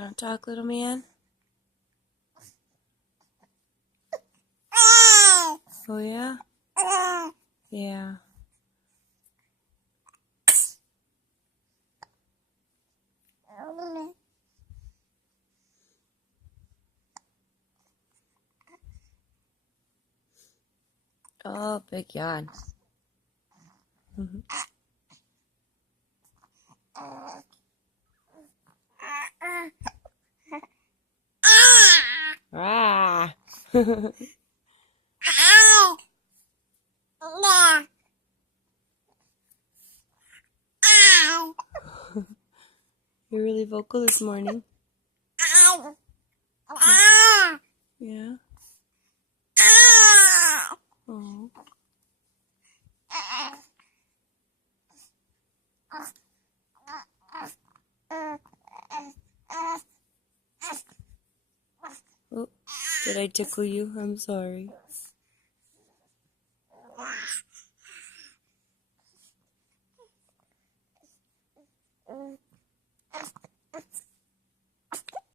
Want to talk, little man? Oh, yeah? Yeah. Oh, big yawn. Ah. You're really vocal this morning. Yeah. Oh. Oh, did I tickle you? I'm sorry.